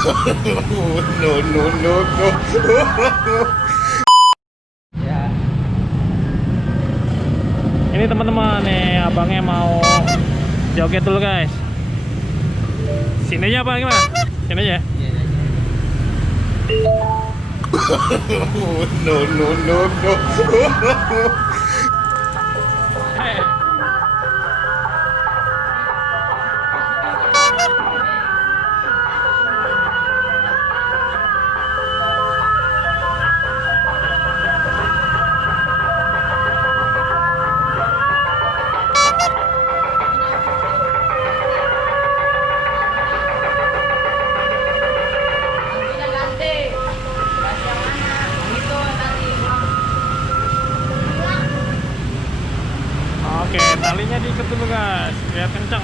No, no, no, no. Ini teman-teman nih, abangnya mau joget dulu guys. Sini aja apa gimana? Sini aja. No, no, no, no. Oke, talinya diikat dulu guys, biar kencang.